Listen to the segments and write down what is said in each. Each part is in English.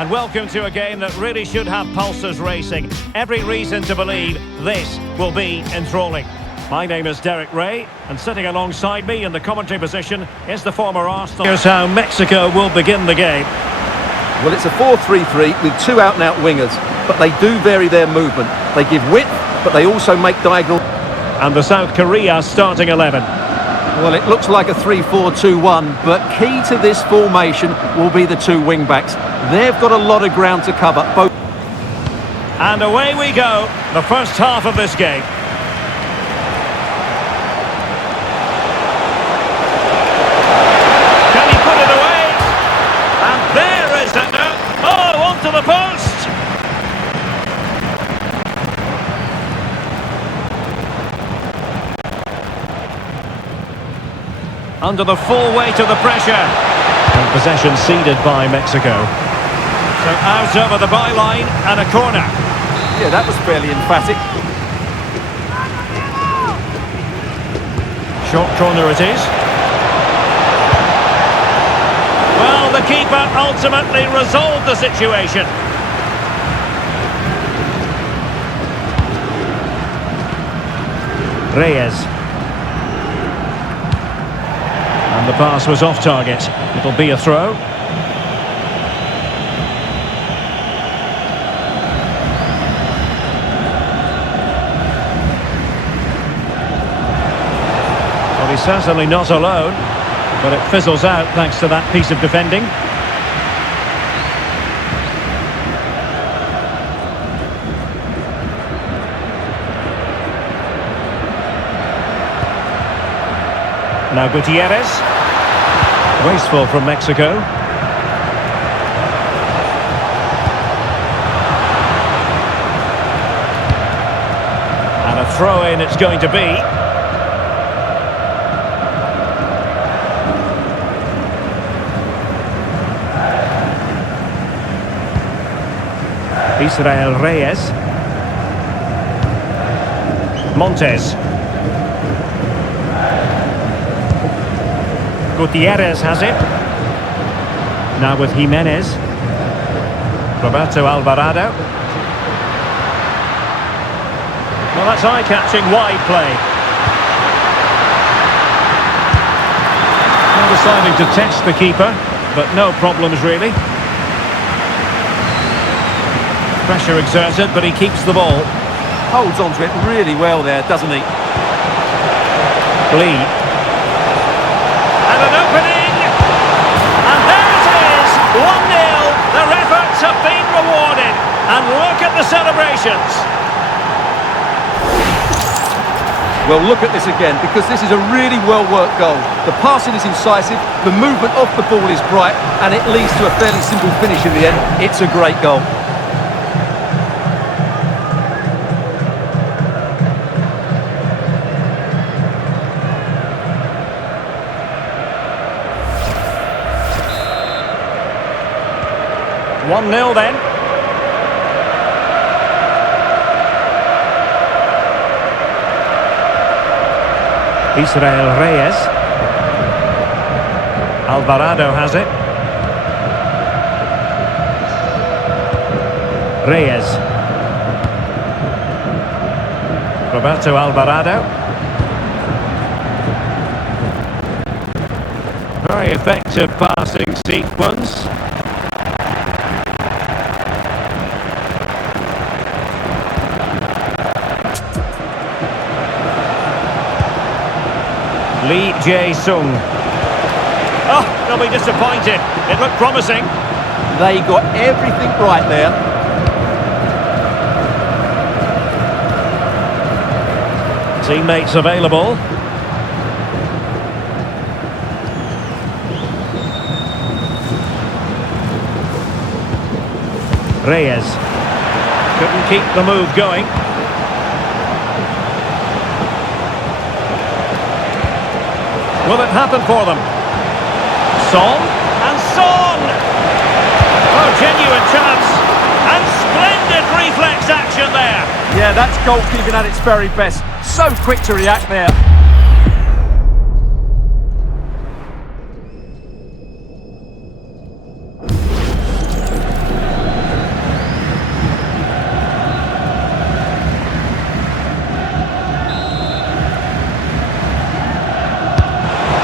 And welcome to a game that really should have pulses racing. Every reason to believe this will be enthralling. My name is Derek Ray, and sitting alongside me in the commentary position is the former Arsenal. Here's how Mexico will begin the game. Well, it's a 4-3-3 with two out-and-out wingers, but they do vary their movement. They give width, but they also make diagonal. And the South Korea starting 11. Well, it looks like a 3-4-2-1, but key to this formation will be the two wing-backs. They've got a lot of ground to cover. Both. And away we go, the first half of this game. Can he put it away? And there is it. Oh, onto the post. Under the full weight of the pressure. And possession ceded by Mexico. So out over the byline and a corner. Yeah, that was fairly emphatic. Short corner it is. Well, the keeper ultimately resolved the situation. Reyes. And the pass was off target. It'll be a throw. Well, he's certainly not alone, but it fizzles out thanks to that piece of defending. Now Gutierrez. Wasteful from Mexico. And a throw-in it's going to be. Israel Reyes. Montes. Gutierrez has it. Now with Jimenez. Roberto Alvarado. Well, that's eye-catching wide play. Well, deciding to test the keeper, but no problems really. Pressure exerted, but he keeps the ball. Holds on to it really well there, doesn't he? Lee. And an opening! And there it is! 1-0! Their efforts have been rewarded. And look at the celebrations. Well, look at this again, because this is a really well-worked goal. The passing is incisive, the movement off the ball is bright, and it leads to a fairly simple finish in the end. It's a great goal. One 1-0 then. Israel Reyes. Alvarado has it. Reyes. Roberto Alvarado. Very effective passing sequence. Lee Jae-sung. Oh, they'll be disappointed. It looked promising. They got everything right there. Teammates available. Reyes. Couldn't keep the move going. Will it happen for them? Son, and Son! Oh, genuine chance. And splendid reflex action there. Yeah, that's goalkeeping at its very best. So quick to react there.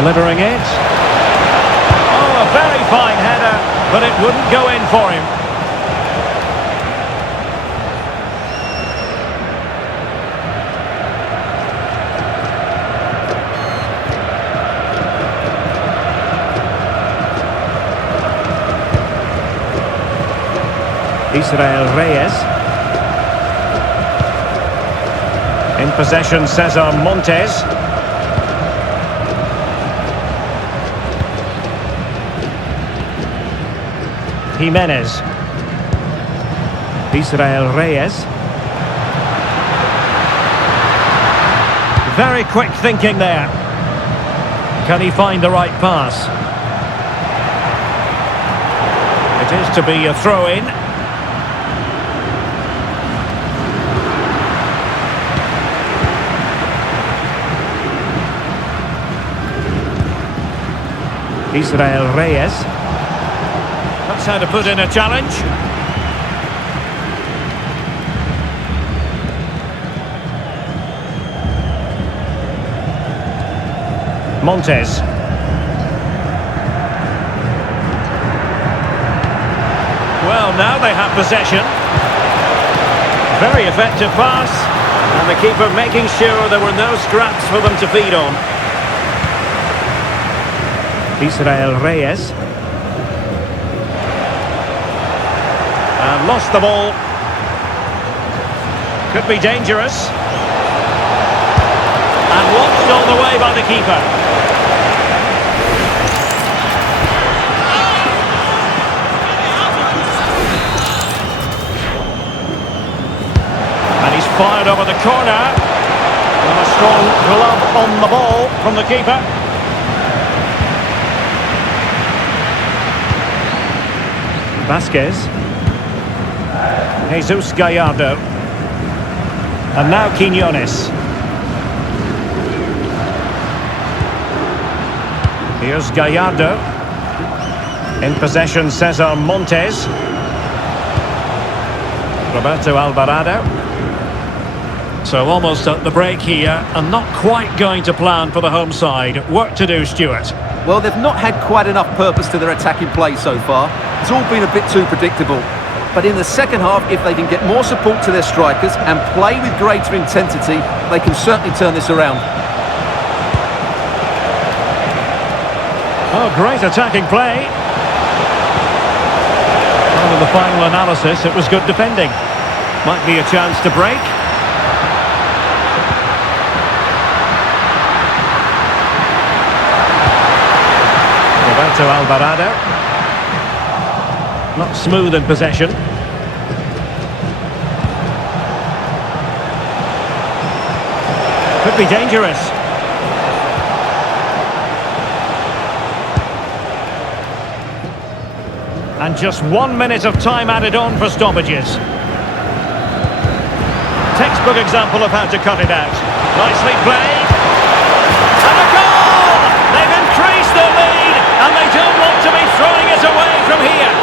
Delivering it. Oh, a very fine header, but it wouldn't go in for him. Israel Reyes. In possession, Cesar Montes. Jimenez. Israel Reyes. Very quick thinking there. Can he find the right pass? It is to be a throw-in. Israel Reyes. That's how to put in a challenge. Montes. Well, now they have possession. Very effective pass. And the keeper making sure there were no scraps for them to feed on. Israel Reyes. And lost the ball. Could be dangerous. And watched all the way by the keeper. And he's fired over the corner. And a strong glove on the ball from the keeper. Vasquez. Jesus Gallardo. And now Quiñones. Here's Gallardo. In possession, Cesar Montes. Roberto Alvarado. So almost at the break here, and not quite going to plan for the home side. Work to do, Stuart. Well, they've not had quite enough purpose to their attacking play so far. It's all been a bit too predictable. But in the second half, if they can get more support to their strikers and play with greater intensity, they can certainly turn this around. Oh, great attacking play. Well, in the final analysis, it was good defending. Might be a chance to break. Roberto Alvarado. Not smooth in possession. Could be dangerous. And just 1 minute of time added on for stoppages. Textbook example of how to cut it out. Nicely played. And a goal! They've increased their lead, and they don't want to be throwing it away from here.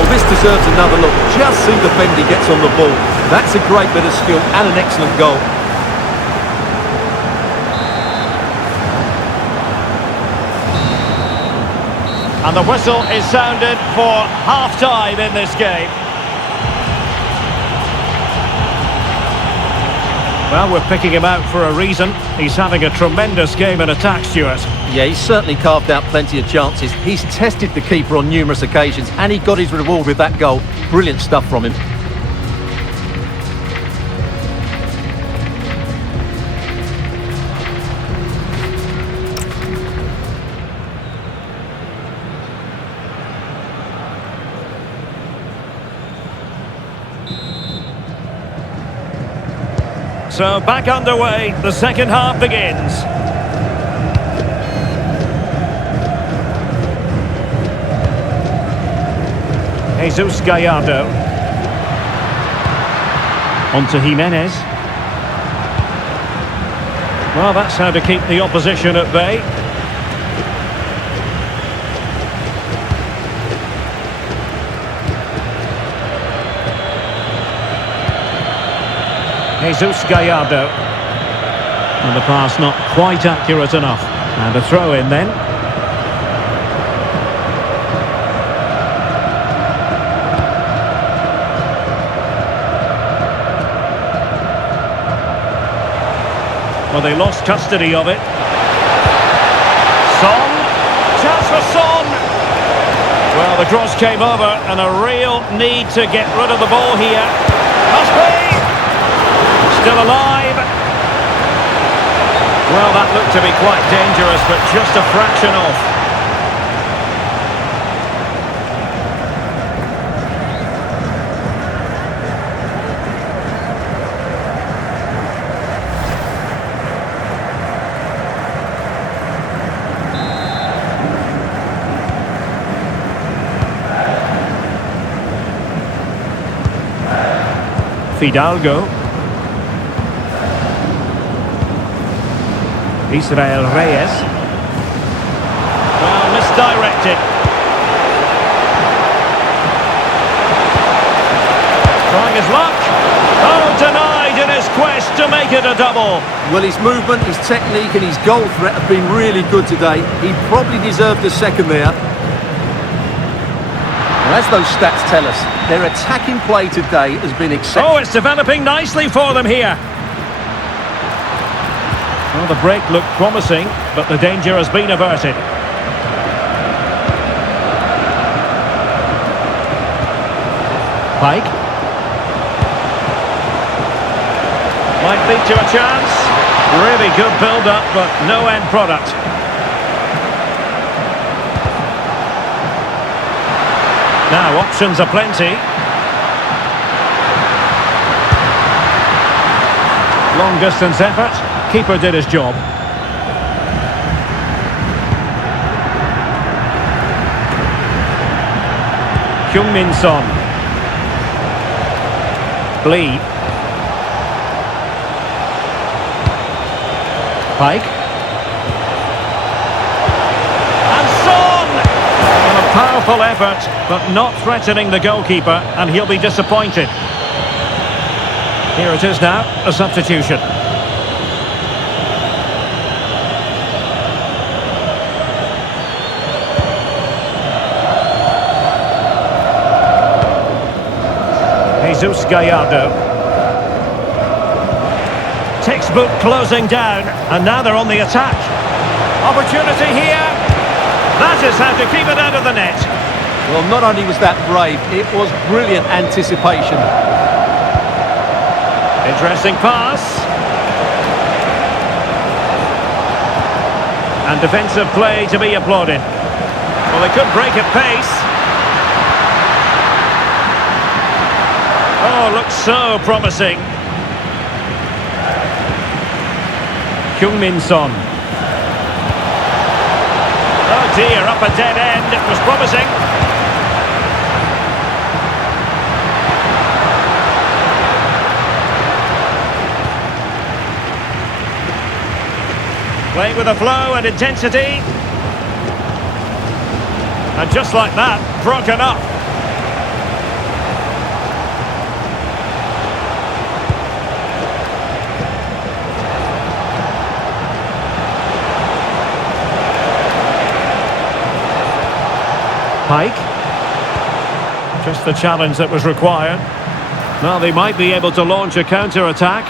Well, this deserves another look. Just see the bend he gets on the ball. That's a great bit of skill and an excellent goal. And the whistle is sounded for half-time in this game. Well, we're picking him out for a reason. He's having a tremendous game in attack, Stuart. Yeah, he's certainly carved out plenty of chances. He's tested the keeper on numerous occasions, and he got his reward with that goal. Brilliant stuff from him. So back underway, the second half begins. Jesus Gallardo. On to Jimenez. Well, that's how to keep the opposition at bay. Jesus Gallardo. And the pass not quite accurate enough. And a throw in then. Well, they lost custody of it. Son. Chance for Son. Well, the cross came over and a real need to get rid of the ball here. Must be. Still alive. Well, that looked to be quite dangerous, but just a fraction off. Fidalgo. Israel Reyes. Well, misdirected. Trying his luck. Oh, denied in his quest to make it a double. Well, his movement, his technique and his goal threat have been really good today. He probably deserved a second there. Well, as those stats tell us, their attacking play today has been exceptional. Oh, it's developing nicely for them here. Well, the break looked promising, but the danger has been averted. Pike. Might lead to a chance. Really good build-up, but no end product. Now, options are plenty. Long-distance effort. Keeper did his job. Heung-min Son. Lee. Pike. And Son! A powerful effort, but not threatening the goalkeeper, and he'll be disappointed. Here it is now, a substitution. Jesus Gallardo. Textbook closing down, and now they're on the attack. Opportunity here. That is how to keep it out of the net. Well, not only was that brave, it was brilliant anticipation. Interesting pass. And defensive play to be applauded. Well, they could break at pace. Oh, looks so promising. Heung-min Son. Oh dear, up a dead end. It was promising. Playing with a flow and intensity. And just like that, broken up. Pike. Just the challenge that was required. Now they might be able to launch a counter-attack.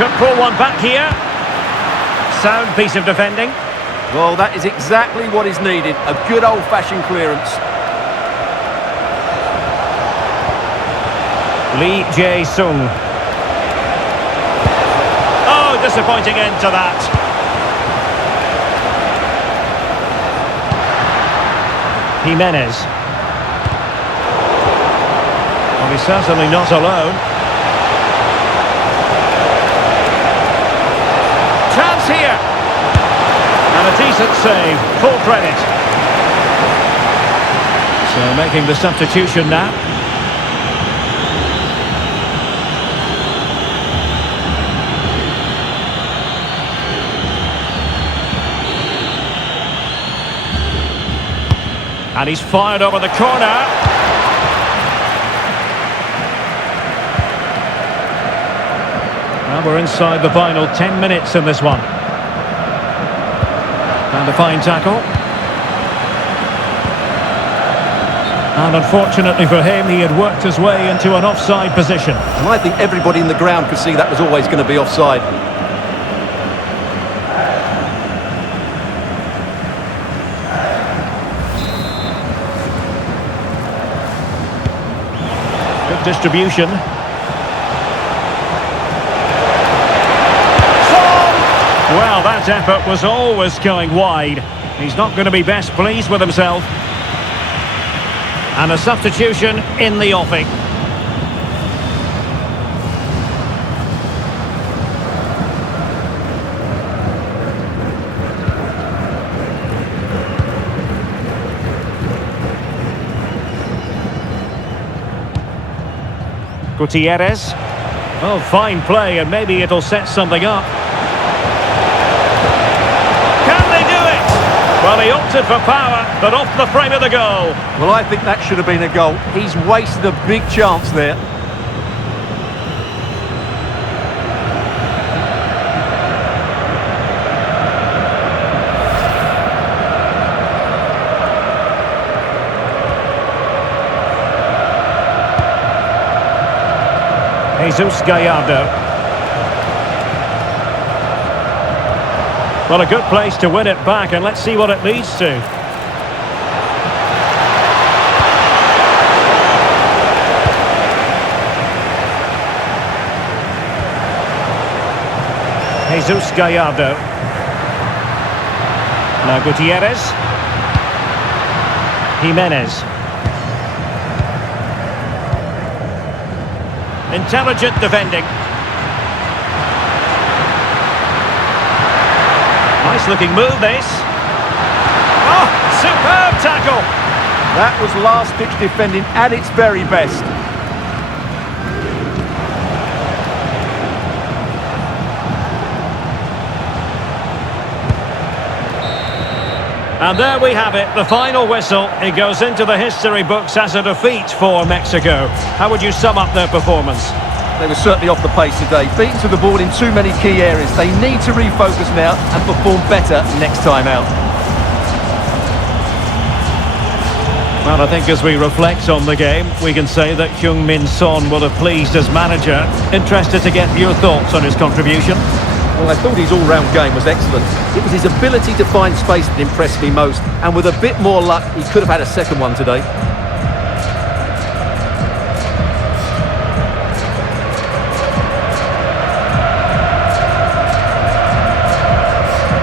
Could pull one back here. Sound piece of defending. Well, that is exactly what is needed. A good old-fashioned clearance. Lee Jae-sung. Oh, disappointing end to that. Jimenez. Well, he's certainly not alone. Chance here. And a decent save. Full credit. So making the substitution now. And he's fired over the corner. Now we're inside the final 10 minutes in this one. And a fine tackle. And unfortunately for him, he had worked his way into an offside position. And I think everybody in the ground could see that was always going to be offside. Good distribution. Well, that effort was always going wide. He's not going to be best pleased with himself. And a substitution in the offing. Gutierrez. Oh, fine play, and maybe it'll set something up. Well, he opted for power, but off the frame of the goal. Well, I think that should have been a goal. He's wasted a big chance there. Jesus Gallardo. Well, a good place to win it back, and let's see what it leads to. Jesus Gallardo. Now Gutierrez. Jimenez. Intelligent defending. Nice looking move, this. Oh, superb tackle. That was last-ditch defending at its very best. And there we have it, the final whistle. It goes into the history books as a defeat for Mexico. How would you sum up their performance? They were certainly off the pace today, beaten to the ball in too many key areas. They need to refocus now and perform better next time out. Well, I think as we reflect on the game, we can say that Heung-min Son will have pleased as manager. Interested to get your thoughts on his contribution? Well, I thought his all-round game was excellent. It was his ability to find space that impressed me most, and with a bit more luck, he could have had a second one today.